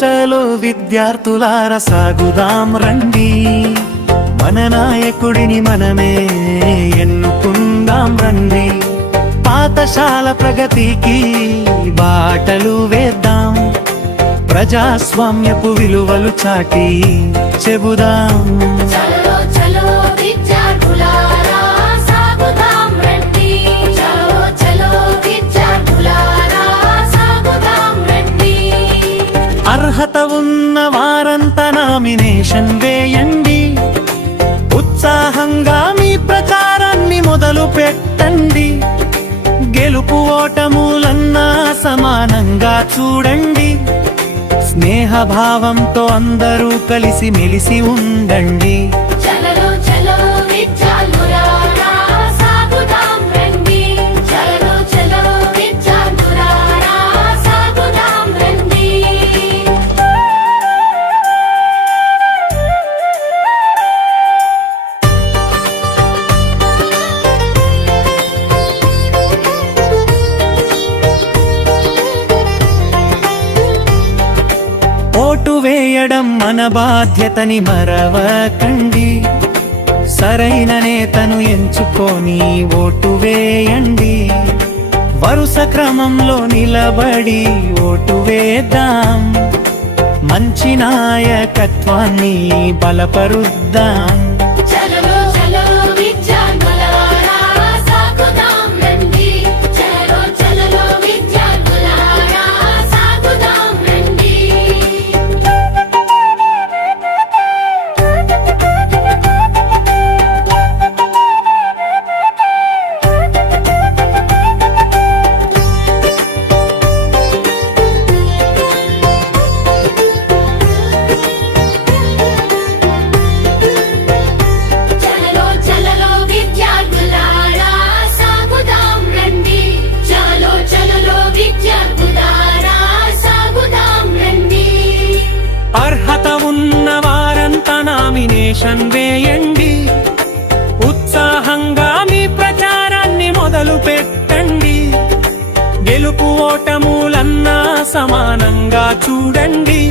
చలో విద్యార్థులార సాగుదాం రండి, మన నాయకుడిని మనమే ఎన్నుకుందాం రండి. పాఠశాల ప్రగతికి బాటలు వేద్దాం, ప్రజాస్వామ్యపు విలువలు చాటి చెబుదాం. చలో చలో విద్యార్థులారా సాగుదాం రండి, చలో చలో విద్యార్థులారా సాగుదాం రండి. అర్హత ఉన్న వారంతా నామినేషన్ వేయండి, ఉత్సాహంగా మీ ప్రచారాన్ని మొదలు పెట్టండి. గెలుపు ఓటములన్నా సమానంగా చూడండి, స్నేహభావంతో అందరూ కలిసి మెలిసి ఉండండి. చలో చలో విద్యార్థులారా సాగుదాం రండి, చలో చలో విద్యార్థులారా సాగుదాం రండి. ఓటు వేయడం మన బాధ్యతని మరవకండి, సరైన నేతను ఎంచుకొని ఓటు వేయండి. వరుస క్రమంలో నిలబడి ఓటు వేద్దాం, మంచి నాయకత్వాన్ని బలపరుద్దాం. చలో చలో విద్యార్థులారా సాగుదాం రండి, చలో చలో విద్యార్థులారా సాగుదాం రండి. చలో చలో విద్యార్థులారా సాగుదాం రండి, చలో చలో విద్యార్థులారా సాగుదాం రండి. అర్హత ఉన్న వారంతా నామినేషన్ వేయండి, ఉత్సాహంగా మీ ప్రచారాన్ని మొదలు పెట్టండి. గెలుపు ఓటములన్నా సమానంగా చూడండి,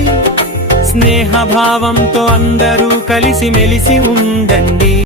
స్నేహభావంతో అందరూ కలిసి మెలిసి ఉండండి.